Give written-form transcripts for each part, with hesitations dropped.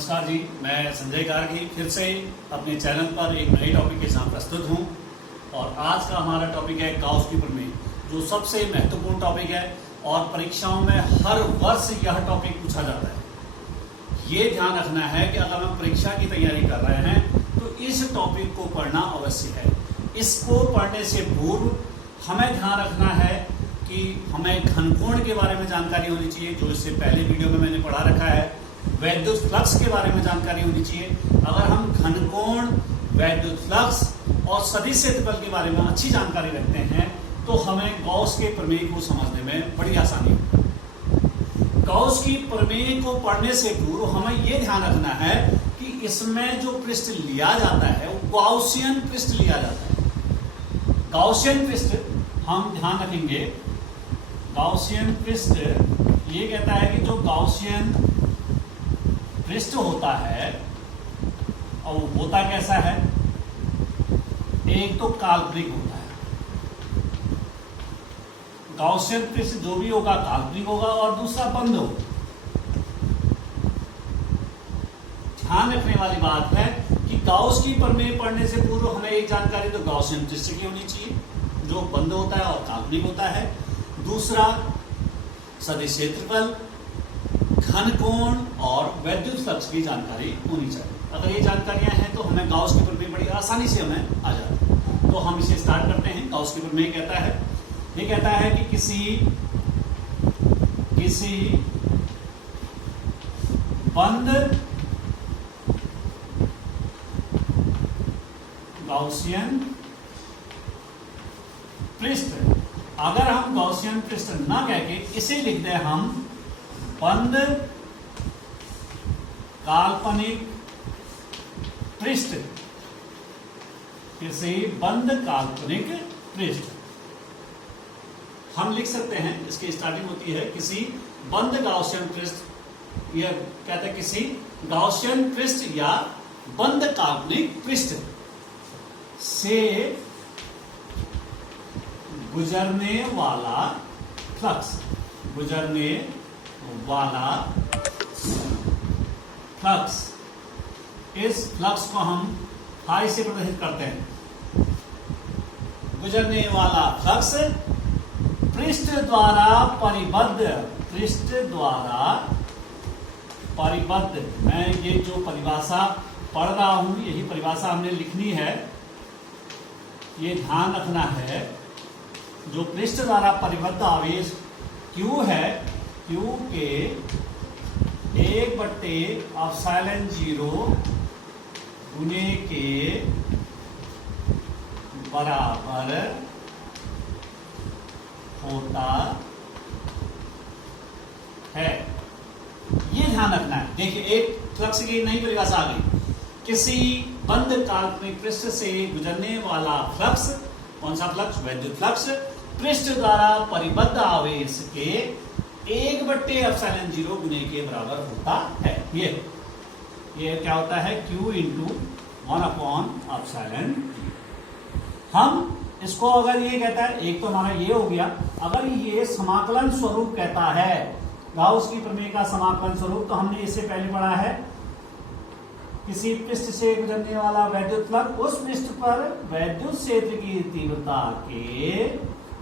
नमस्कार जी, मैं संजय गार्गी फिर से अपने चैनल पर एक नए टॉपिक के साथ प्रस्तुत हूँ। और आज का हमारा टॉपिक है गाउस की प्रमेय, जो सबसे महत्वपूर्ण टॉपिक है और परीक्षाओं में हर वर्ष यह टॉपिक पूछा जाता है। ये ध्यान रखना है कि अगर हम परीक्षा की तैयारी कर रहे हैं तो इस टॉपिक को पढ़ना अवश्य है। इसको पढ़ने से पूर्व हमें ध्यान रखना है कि हमें घनकोण के बारे में जानकारी होनी चाहिए, जो इससे पहले वीडियो में मैंने पढ़ा रखा है। वैद्युत फ्लक्स के बारे में जानकारी होनी चाहिए। अगर हम घनकोण, वैद्युत फ्लक्स और सदिश क्षेत्रफल के बारे में अच्छी जानकारी रखते हैं तो हमें गॉस के प्रमेय को समझने में बड़ी आसानी होगी। गॉस की प्रमेय को पढ़ने से पूर्व हमें यह ध्यान रखना है कि इसमें जो पृष्ठ लिया जाता है वो गॉसियन पृष्ठ लिया जाता है। गॉसियन पृष्ठ हम ध्यान रखेंगे। गॉसियन पृष्ठ ये कहता है कि जो गॉसियन पृष्ठ होता है और वो होता कैसा है, एक तो काल्पनिक होता है। गॉसियन पृष्ठ जो भी होगा काल्पनिक होगा और दूसरा बंद होगा। ध्यान रखने वाली बात है कि गॉस की प्रमेय पढ़ने से पूर्व हमें एक जानकारी तो गॉसियन पृष्ठ की होनी चाहिए जो बंद होता है और काल्पनिक होता है। दूसरा सदिश क्षेत्रफल, घनकोण और वैद्युत फ्लक्स की जानकारी होनी चाहिए। अगर ये जानकारियां हैं तो हमें गॉस की प्रमेय बड़ी आसानी से हमें आ जाती है। तो हम इसे स्टार्ट करते हैं। गॉस की प्रमेय कहता है, ये कहता है कि किसी बंद गॉसियन पृष्ठ, अगर हम गॉसियन पृष्ठ ना कह के इसे लिख दें हम बंद काल्पनिक पृष्ठ, किसी बंद काल्पनिक पृष्ठ हम लिख सकते हैं। इसकी स्टार्टिंग होती है किसी बंद गॉसियन पृष्ठ। यह कहता है किसी गॉसियन पृष्ठ या बंद काल्पनिक पृष्ठ से गुजरने वाला फ्लक्स, गुजरने वाला फ्लक्स, इस फ्लक्स को हम फाई से प्रदर्शित करते हैं। गुजरने वाला फ्लक्स पृष्ठ द्वारा परिबद्ध, पृष्ठ द्वारा परिबद्ध। मैं ये जो परिभाषा पढ़ रहा हूं यही परिभाषा हमने लिखनी है। ये ध्यान रखना है, जो पृष्ठ द्वारा परिबद्ध आवेश Q है, Q के 1/ε0 गुने के बराबर होता है। ये ध्यान रखना है। देखिए एक फ्लक्स की नई परिभाषा आ गई। किसी बंद काल्पनिक पृष्ठ से गुजरने वाला फ्लक्स, कौन सा फ्लक्स? वैद्युत फ्लक्स पृष्ठ द्वारा परिबद्ध आवेश के 1/ε0 गुने के बराबर होता है। ये क्या होता है? Q × 1/ε। हम इसको अगर ये कहता है, एक तो हमारा ये हो गया। अगर ये समाकलन स्वरूप कहता है, गाउस की प्रमेय का समाकलन स्वरूप, तो हमने इससे पहले पढ़ा है किसी पृष्ठ से गुजरने वाला वैद्युत फ्लक्स उस पृष्ठ पर वैद्युत क्षेत्र की तीव्रता के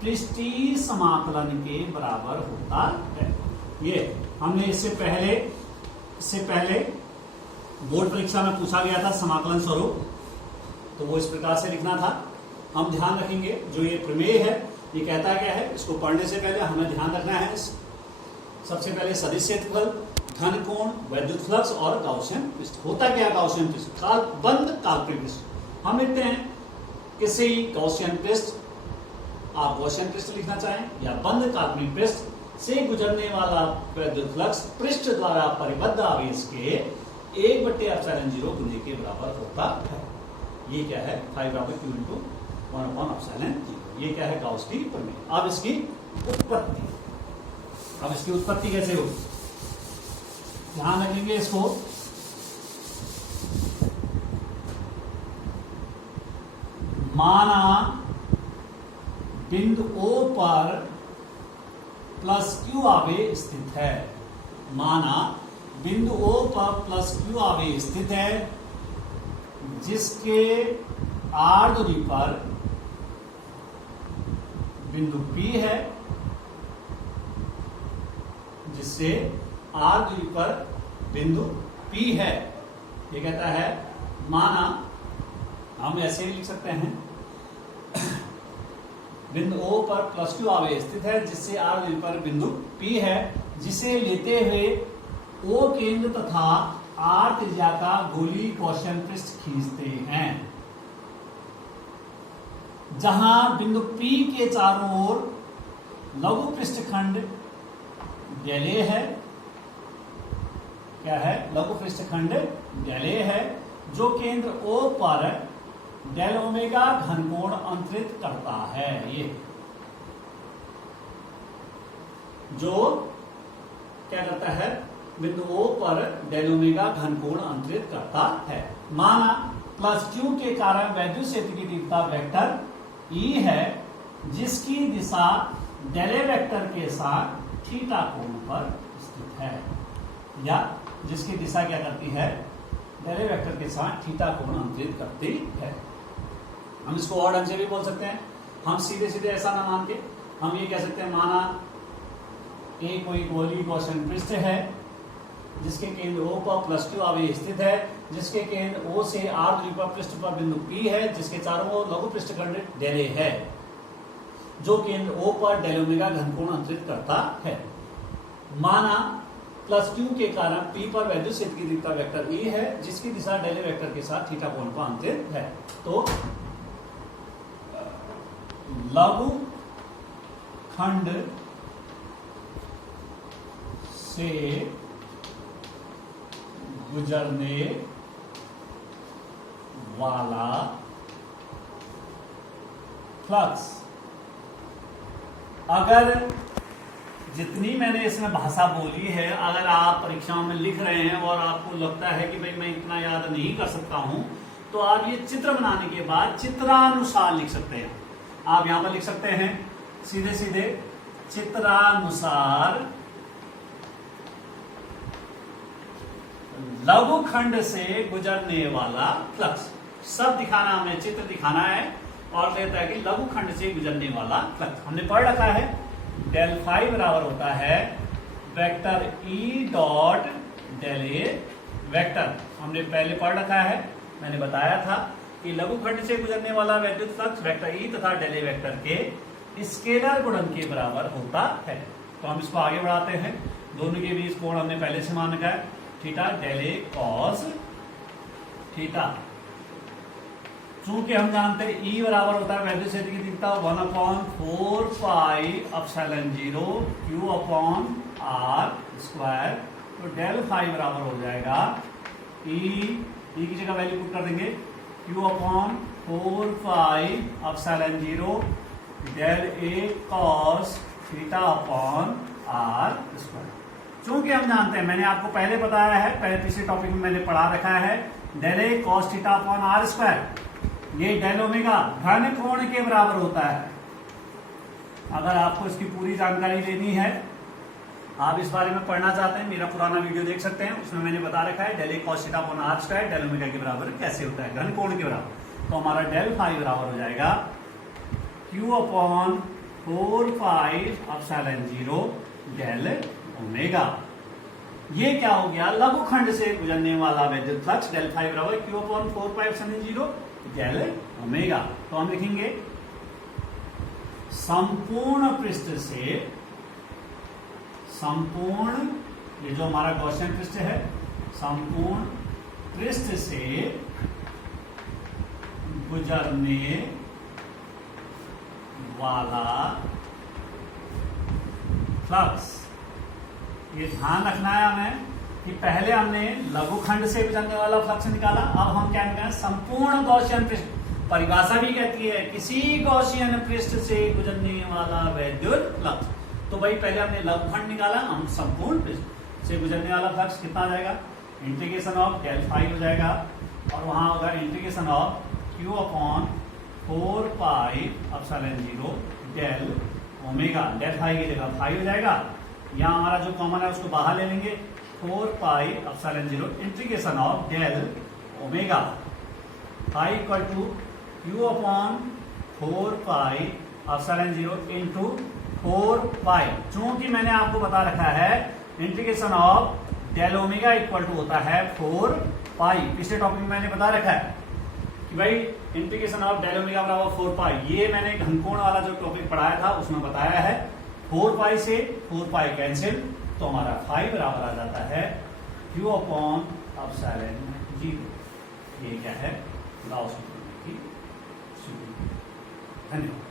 पृष्ठीय समाकलन के बराबर होता है। ये हमने इससे पहले बोर्ड परीक्षा में पूछा गया था समाकलन स्वरूप, तो वो इस प्रकार से लिखना था। हम ध्यान रखेंगे जो ये प्रमेय है ये कहता क्या है, इसको पढ़ने से पहले हमें ध्यान रखना है सबसे पहले सदिश क्षेत्रफल, घनकोण, वैद्युत फ्लक्स और गॉसियन पृष्ठ। होता क्या गॉसियन पृष्ठ? बंद काल्पनिक पृष्ठ। हम लिखते हैं किसी गॉसियन पृष्ठ, आप गॉसियन पृष्ठ लिखना चाहें या बंद काल्पनिक पृष्ठ से गुजरने वाला वैद्युत फ्लक्स पृष्ठ द्वारा परिबद्ध आवेश के 1/ε0 गुने के बराबर होता है। ये क्या है? फाई बराबर Q × 1/ε0। ये क्या है? गॉस की प्रमेय। अब इसकी उत्पत्ति कैसे हो, ध्यान रखेंगे इसको। माना बिंदु O पर प्लस Q आवेश स्थित है। माना बिंदु O पर प्लस Q आवेश स्थित है जिसके R दूरी पर बिंदु P है, जिससे R दूरी पर बिंदु P है। ये कहता है माना, हम ऐसे ही लिख सकते हैं, बिंदु O पर प्लस Q आवेश स्थित है जिससे R दूरी पर बिंदु P है, जिसे लेते हुए O केंद्र तथा R त्रिज्या का गोलीय गॉसियन पृष्ठ खींचते हैं, जहां बिंदु P के चारों ओर लघु पृष्ठखंड डेले है। क्या है? लघु पृष्ठखंड डेले है, जो केंद्र O पर डेल ओमेगा घनकोण अंतरित करता है। ये जो क्या करता है? बिंदु O पर डेल ओमेगा घनकोण अंतरित करता है। माना प्लस Q के कारण वैद्युत क्षेत्र की तीव्रता वेक्टर E है, जिसकी दिशा डेले वेक्टर के साथ थीटा कोण पर स्थित है, या जिसकी दिशा क्या करती है? डेले वेक्टर के साथ थीटा कोण अंतरित करती है। हम इसको और ढंग से भी बोल सकते हैं। हम सीधे सीधे ऐसा ना मान के हम ये कह सकते हैं, माना A कोई गोलीय गॉसियन पृष्ठ है जिसके केंद्र O पर प्लस Q आवेश स्थित है, जिसके केंद्र O से R दूरी पर पृष्ठ पर बिंदु P है, जिसके चारों ओर लघु पृष्ठखंड डेले है, जो केंद्र O पर डेल ओमेगा घनकोण अंतरित करता है। माना प्लस Q के कारण P पर वैद्युत क्षेत्र की तीव्रता वेक्टर E है, जिसकी दिशा डेले वेक्टर के साथ थीटा कोण पर अंतरित है। तो लघु खंड से गुजरने वाला फ्लक्स, अगर जितनी मैंने इसमें भाषा बोली है, अगर आप परीक्षाओं में लिख रहे हैं और आपको लगता है कि भाई मैं इतना याद नहीं कर सकता हूं, तो आप ये चित्र बनाने के बाद चित्रानुसार लिख सकते हैं। आप यहां पर लिख सकते हैं सीधे सीधे, चित्रानुसार लघु खंड से गुजरने वाला फ्लक्स। सब दिखाना, हमें चित्र दिखाना है और कहता है कि लघु खंड से गुजरने वाला फ्लक्स। हमने पढ़ रखा है डेल फाई बराबर होता है vector E dot del A vector. हमने पहले पढ़ रखा है, मैंने बताया था कि लघु खंड से गुजरने वाला वैद्युत फ्लक्स वेक्टर E तथा डेल ए वेक्टर के स्केलर गुणन के बराबर होता है। तो हम इसको आगे बढ़ाते हैं। दोनों के बीच कोण हमने पहले से मान रखा है, theta del A cos theta. चूंकि हम जानते हैं E बराबर होता है वैद्युत क्षेत्र की तीव्रता 1/4 पाई epsilon 0 Q upon R square. तो डेल फाई बराबर हो जाएगा E की जगह वैल्यू पुट कर देंगे Q upon 4 pi epsilon 0 del A cos theta upon R square. चूंकि हम जानते हैं, मैंने आपको पहले बताया है, पहले पिछले टॉपिक में मैंने पढ़ा रखा है, del A cos theta upon R square ये डेल ओमेगा घन कोण के बराबर होता है। अगर आपको इसकी पूरी जानकारी लेनी है, आप इस बारे में पढ़ना चाहते हैं, मेरा पुराना वीडियो देख सकते हैं, उसमें मैंने बता रखा है del A cos theta upon R square del omega के बराबर कैसे होता है, घन कोण के बराबर। तो हमारा डेल फाई बराबर हो जाएगा Q upon 4 pi epsilon 0 del omega. ये क्या हो गया? लघु खंड से गुजरने वाला वैद्युत फ्लक्स डेल फाई बराबर Q upon 4 pi epsilon 0 del omega. तो हम लिखेंगे संपूर्ण पृष्ठ से, संपूर्ण, ये जो हमारा गॉसियन पृष्ठ है, संपूर्ण पृष्ठ से गुजरने वाला फ्लक्स। ये ध्यान रखना है हमें कि पहले हमने लघु खंड से गुजरने वाला फ्लक्स निकाला, अब हम क्या निकालें? संपूर्ण गॉसियन पृष्ठ। परिभाषा भी कहती है किसी गॉसियन पृष्ठ से गुजरने वाला वैद्युत फ्लक्स। तो भाई पहले हमने लघु खंड निकाला, हम संपूर्ण पृष्ठ से गुजरने वाला फ्लक्स कितना आ जाएगा? इंटीग्रेशन ऑफ डेल फाई हो जाएगा, और वहां होगा integration of Q upon 4 pi epsilon 0 del omega. Del phi की जगह फाई हो जाएगा, यहाँ हमारा जो कॉमन है उसको बाहर ले लेंगे, 4 pi epsilon 0 integration of del omega I equal to Q upon 4 pi epsilon 0 into 4 pi. चूंकि मैंने आपको बता रखा है integration of del omega equal to होता है 4 पाई। पिछले टॉपिक में मैंने बता रखा है कि भाई इंटीग्रेशन ऑफ डेल ओमेगा बराबर 4 पाई। ये मैंने घनकोण वाला जो टॉपिक पढ़ाया था उसमें बताया है। 4 पाई से 4 पाई कैंसिल, तो हमारा फाई बराबर आ जाता है क्यू अपॉन एप्सिलॉन 0। ये क्या है? गाउस की धन्यवाद।